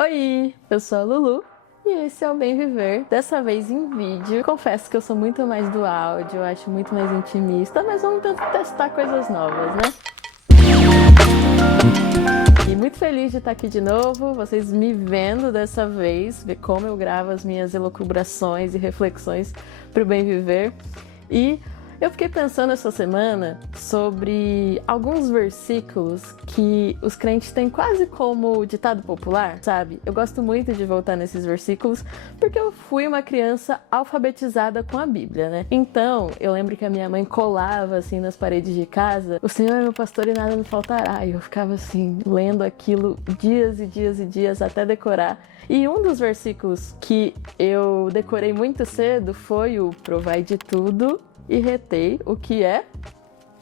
Oi, eu sou a Lulu e esse é o Bem Viver, dessa vez em vídeo. Confesso que eu sou muito mais do áudio, eu acho muito mais intimista, mas vamos tentar testar coisas novas, né? E muito feliz de estar aqui de novo, vocês me vendo dessa vez, ver como eu gravo as minhas elucubrações e reflexões para o Bem Viver. E eu fiquei pensando essa semana sobre alguns versículos que os crentes têm quase como ditado popular, sabe? Eu gosto muito de voltar nesses versículos porque eu fui uma criança alfabetizada com a Bíblia, né? Então, eu lembro que a minha mãe colava assim nas paredes de casa: "O Senhor é meu pastor e nada me faltará". E eu ficava assim, lendo aquilo dias e dias e dias até decorar. E um dos versículos que eu decorei muito cedo foi o "Provai de tudo e retei o que é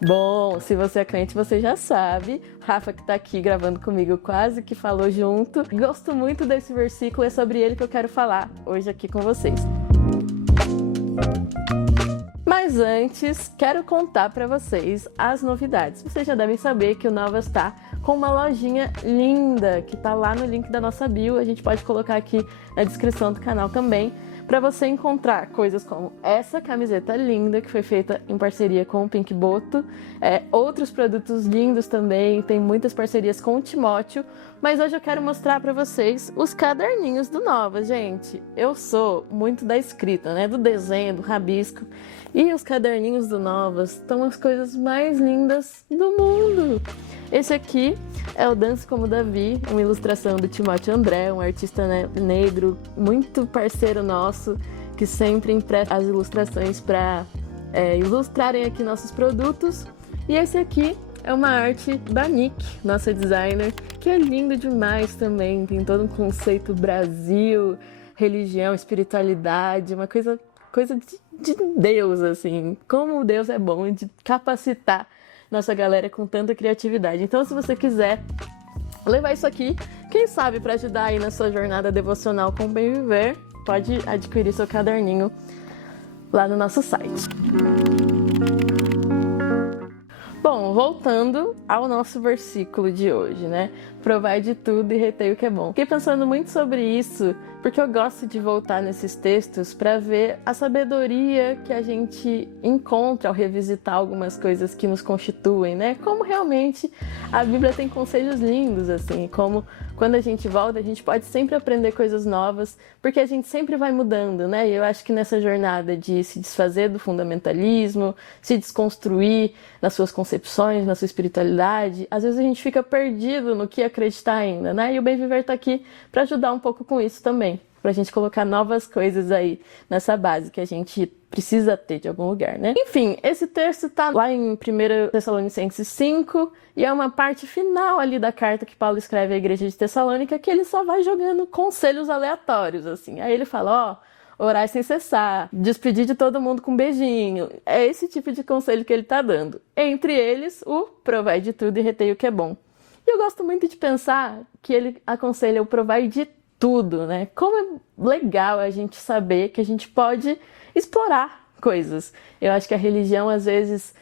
bom". Se você é crente, você já sabe. Rafa, que tá aqui gravando comigo, quase que falou junto. Gosto muito desse versículo, é sobre ele que eu quero falar hoje aqui com vocês. Mas antes, quero contar para vocês as novidades. Vocês já devem saber que o Novas tá com uma lojinha linda, que tá lá no link da nossa bio. A gente pode colocar aqui na descrição do canal também, para você encontrar coisas como essa camiseta linda, que foi feita em parceria com o Pink Boto, outros produtos lindos também, tem muitas parcerias com o Timóteo, mas hoje eu quero mostrar para vocês os caderninhos do Novas, gente. Eu sou muito da escrita, né, do desenho, do rabisco, e os caderninhos do Novas estão as coisas mais lindas do mundo. Esse aqui é o Dance Como Davi, uma ilustração do Timóteo André, um artista negro, muito parceiro nosso, que sempre empresta as ilustrações para ilustrarem aqui nossos produtos. E esse aqui é uma arte da Nick, nossa designer, que é lindo demais também, tem todo um conceito Brasil, religião, espiritualidade, uma coisa de Deus, assim, como Deus é bom de capacitar nossa galera com tanta criatividade. Então, se você quiser levar isso aqui, quem sabe para ajudar aí na sua jornada devocional com o Bem Viver, pode adquirir seu caderninho lá no nosso site. Bom, voltando ao nosso versículo de hoje, né? Provai de tudo e retei o que é bom. Fiquei pensando muito sobre isso, porque eu gosto de voltar nesses textos para ver a sabedoria que a gente encontra ao revisitar algumas coisas que nos constituem, né? Como realmente a Bíblia tem conselhos lindos, assim, como quando a gente volta, a gente pode sempre aprender coisas novas, porque a gente sempre vai mudando, né? E eu acho que nessa jornada de se desfazer do fundamentalismo, se desconstruir nas suas concepções, na sua espiritualidade, às vezes a gente fica perdido no que acreditar ainda, né? E o Bem Viver tá aqui para ajudar um pouco com isso também, pra gente colocar novas coisas aí nessa base que a gente precisa ter de algum lugar, né? Enfim, esse texto tá lá em 1 Tessalonicenses 5, e é uma parte final ali da carta que Paulo escreve à igreja de Tessalônica, que ele só vai jogando conselhos aleatórios, assim. Aí ele fala, orar sem cessar, despedir de todo mundo com um beijinho. É esse tipo de conselho que ele tá dando. Entre eles, o provai de tudo e retei o que é bom. E eu gosto muito de pensar que ele aconselha o provai de tudo, né? Como é legal a gente saber que a gente pode explorar coisas. Eu acho que a religião, às vezes,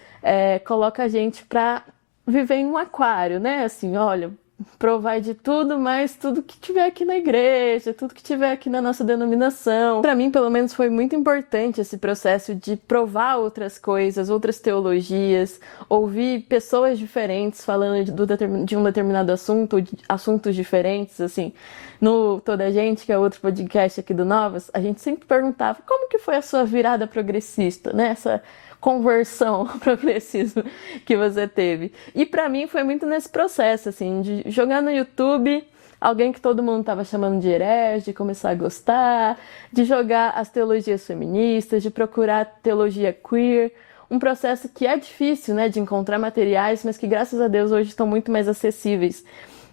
coloca a gente para viver em um aquário, né? Assim, olha, provar de tudo, mas tudo que tiver aqui na igreja, tudo que tiver aqui na nossa denominação. Para mim, pelo menos, foi muito importante esse processo de provar outras coisas, outras teologias, ouvir pessoas diferentes falando de um determinado assunto, ou de assuntos diferentes, assim. No Toda Gente, que é outro podcast aqui do Novas, a gente sempre perguntava como que foi a sua virada progressista, né? Essa conversão ao progressismo que você teve. E para mim foi muito nesse processo, assim, de jogar no YouTube alguém que todo mundo estava chamando de herege, de começar a gostar, de jogar as teologias feministas, de procurar teologia queer, um processo que é difícil, né, de encontrar materiais, mas que graças a Deus hoje estão muito mais acessíveis.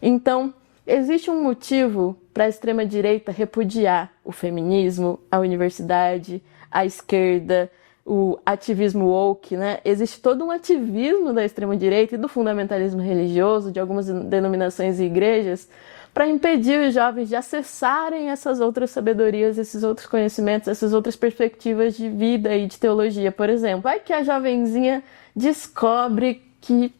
Então, existe um motivo para a extrema-direita repudiar o feminismo, a universidade, a esquerda, o ativismo woke, né? Existe todo um ativismo da extrema-direita e do fundamentalismo religioso de algumas denominações e igrejas para impedir os jovens de acessarem essas outras sabedorias, esses outros conhecimentos, essas outras perspectivas de vida e de teologia, por exemplo. Vai que a jovenzinha descobre que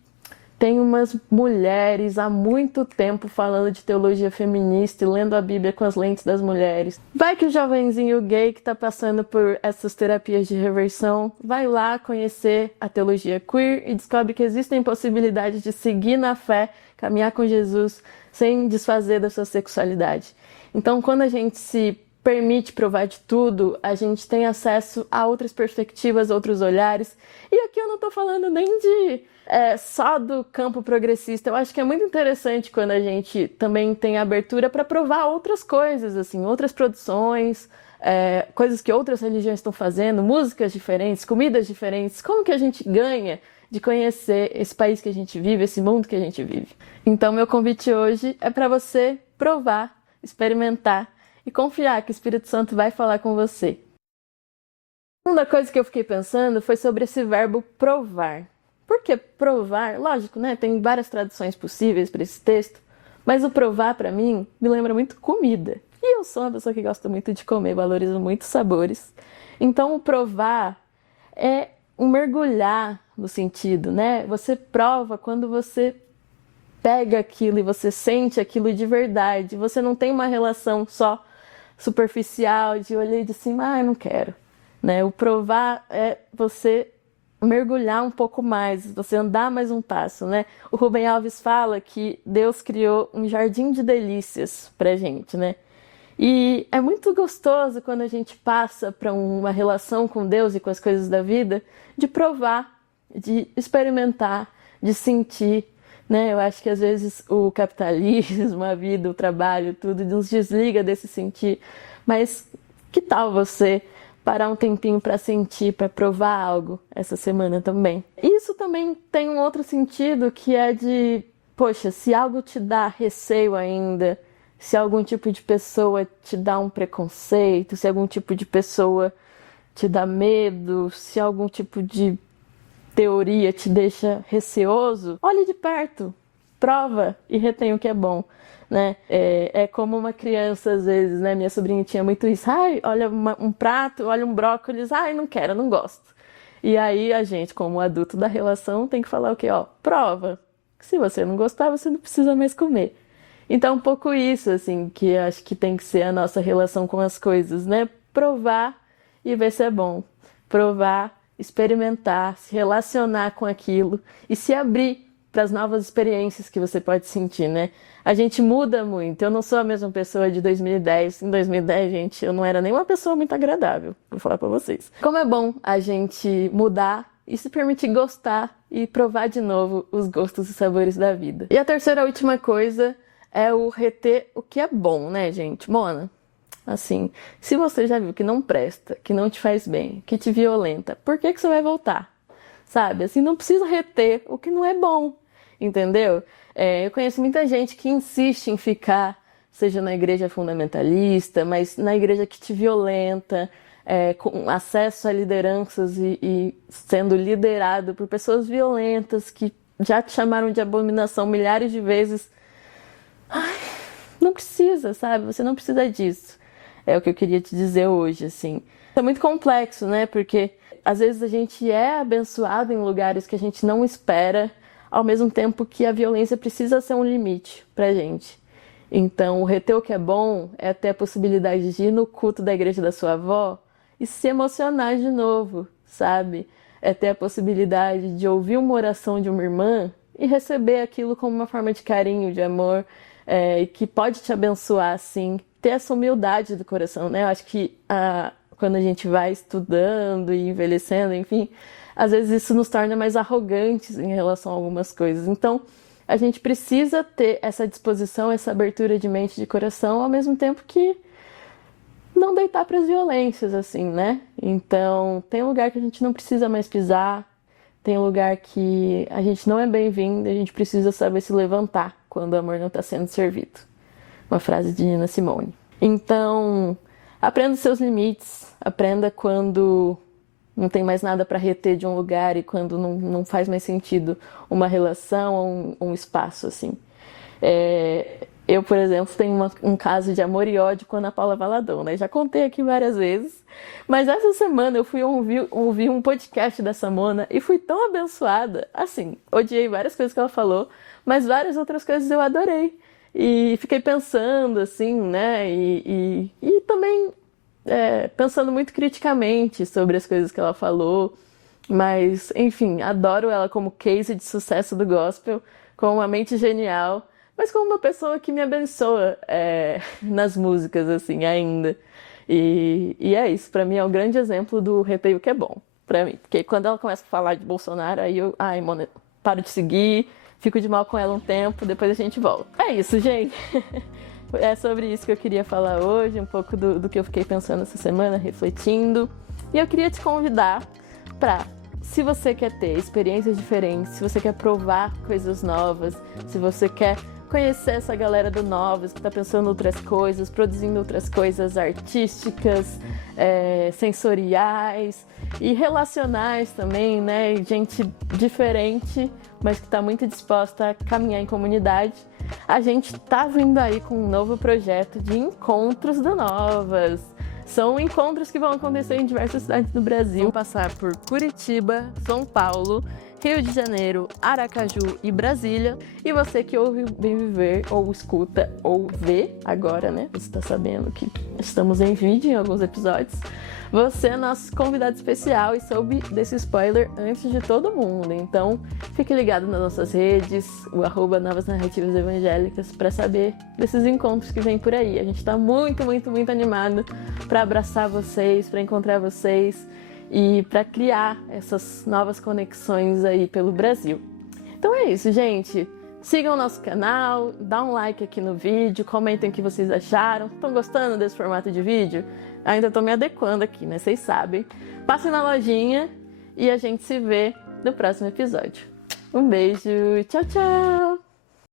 tem umas mulheres há muito tempo falando de teologia feminista e lendo a Bíblia com as lentes das mulheres. Vai que o jovenzinho gay que está passando por essas terapias de reversão vai lá conhecer a teologia queer e descobre que existem possibilidades de seguir na fé, caminhar com Jesus sem desfazer da sua sexualidade. Então, quando a gente se permite provar de tudo, a gente tem acesso a outras perspectivas, outros olhares. E aqui eu não estou falando nem de só do campo progressista. Eu acho que é muito interessante quando a gente também tem abertura para provar outras coisas, assim, outras produções, coisas que outras religiões estão fazendo, músicas diferentes, comidas diferentes. Como que a gente ganha de conhecer esse país que a gente vive, esse mundo que a gente vive? Então, meu convite hoje é para você provar, experimentar e confiar que o Espírito Santo vai falar com você. A segunda coisa que eu fiquei pensando foi sobre esse verbo provar. Por que provar? Lógico, né? Tem várias traduções possíveis para esse texto, mas o provar, para mim, me lembra muito comida. E eu sou uma pessoa que gosta muito de comer, valorizo muito sabores. Então, o provar é um mergulhar no sentido, né? Você prova quando você pega aquilo e você sente aquilo de verdade. Você não tem uma relação só superficial de olhar de cima, eu não quero. Né? O provar é você mergulhar um pouco mais, você andar mais um passo, né? O Rubem Alves fala que Deus criou um jardim de delícias pra gente, né? E é muito gostoso quando a gente passa para uma relação com Deus e com as coisas da vida, de provar, de experimentar, de sentir, né? Eu acho que às vezes o capitalismo, a vida, o trabalho, tudo nos desliga desse sentir. Mas que tal você parar um tempinho para sentir, para provar algo essa semana também? Isso também tem um outro sentido que é de, poxa, se algo te dá receio ainda, se algum tipo de pessoa te dá um preconceito, se algum tipo de pessoa te dá medo, se algum tipo de teoria te deixa receoso, olhe de perto, prova e retém o que é bom, né? É como uma criança, às vezes, né? Minha sobrinha tinha muito isso. Ai, olha um prato, olha um brócolis, ai, não quero, não gosto. E aí a gente, como adulto da relação, tem que falar o quê? Ó, prova. Se você não gostar, você não precisa mais comer. Então, um pouco isso, assim, que acho que tem que ser a nossa relação com as coisas, né? Provar e ver se é bom. Provar, experimentar, se relacionar com aquilo e se abrir para as novas experiências que você pode sentir, né? A gente muda muito. Eu não sou a mesma pessoa de 2010. Em 2010, gente, eu não era nem uma pessoa muito agradável, vou falar para vocês. Como é bom a gente mudar e se permitir gostar e provar de novo os gostos e sabores da vida. E a terceira, última coisa é o reter o que é bom, né, gente? Mona, assim, se você já viu que não presta, que não te faz bem, que te violenta, por que você vai voltar? Sabe? Assim, não precisa reter o que não é bom, entendeu? Eu conheço muita gente que insiste em ficar, seja na igreja fundamentalista, mas na igreja que te violenta, com acesso a lideranças e sendo liderado por pessoas violentas que já te chamaram de abominação milhares de vezes. Ai, não precisa, sabe? Você não precisa disso. É o que eu queria te dizer hoje, assim. É muito complexo, né? Porque às vezes a gente é abençoado em lugares que a gente não espera, ao mesmo tempo que a violência precisa ser um limite pra gente. Então, o reter o que é bom é ter a possibilidade de ir no culto da igreja da sua avó e se emocionar de novo, sabe? É ter a possibilidade de ouvir uma oração de uma irmã e receber aquilo como uma forma de carinho, de amor, e que pode te abençoar, assim. Ter essa humildade do coração, né? Eu acho que quando a gente vai estudando e envelhecendo, enfim, às vezes isso nos torna mais arrogantes em relação a algumas coisas. Então, a gente precisa ter essa disposição, essa abertura de mente e de coração, ao mesmo tempo que não deitar para as violências, assim, né? Então, tem lugar que a gente não precisa mais pisar, tem lugar que a gente não é bem-vindo, a gente precisa saber se levantar quando o amor não está sendo servido. Uma frase de Nina Simone. Então, aprenda os seus limites, aprenda quando não tem mais nada para reter de um lugar e quando não faz mais sentido uma relação ou um espaço, assim. Eu, por exemplo, tenho um caso de amor e ódio com a Ana Paula Valadão, né? Já contei aqui várias vezes. Mas essa semana eu fui ouvir um podcast da Samona e fui tão abençoada. Assim, odiei várias coisas que ela falou, mas várias outras coisas eu adorei. E fiquei pensando, assim, né? E também pensando muito criticamente sobre as coisas que ela falou. Mas, enfim, adoro ela como case de sucesso do gospel, com uma mente genial, mas como uma pessoa que me abençoa nas músicas, assim, ainda. E é isso, pra mim é um grande exemplo do reteio que é bom, pra mim. Porque quando ela começa a falar de Bolsonaro, aí eu, ai, mano, paro de seguir, fico de mal com ela um tempo, depois a gente volta. É isso, gente. É sobre isso que eu queria falar hoje, um pouco do que eu fiquei pensando essa semana, refletindo. E eu queria te convidar para, se você quer ter experiências diferentes, se você quer provar coisas novas, se você quer conhecer essa galera do Novas que está pensando outras coisas, produzindo outras coisas artísticas, sensoriais e relacionais também, né? Gente diferente, mas que está muito disposta a caminhar em comunidade. A gente tá vindo aí com um novo projeto de encontros do Novas. São encontros que vão acontecer em diversas cidades do Brasil. Vão passar por Curitiba, São Paulo, Rio de Janeiro, Aracaju e Brasília. E você que ouve Bem Viver, ou escuta, ou vê agora, né? Você está sabendo que estamos em vídeo em alguns episódios. Você é nosso convidado especial e soube desse spoiler antes de todo mundo. Então, fique ligado nas nossas redes, o @Novas Narrativas Evangélicas, para saber desses encontros que vem por aí. A gente está muito, muito, muito animado para abraçar vocês, para encontrar vocês e para criar essas novas conexões aí pelo Brasil. Então é isso, gente. Sigam o nosso canal, dá um like aqui no vídeo, comentem o que vocês acharam. Estão gostando desse formato de vídeo? Ainda estou me adequando aqui, né? Vocês sabem. Passem na lojinha e a gente se vê no próximo episódio. Um beijo, tchau, tchau!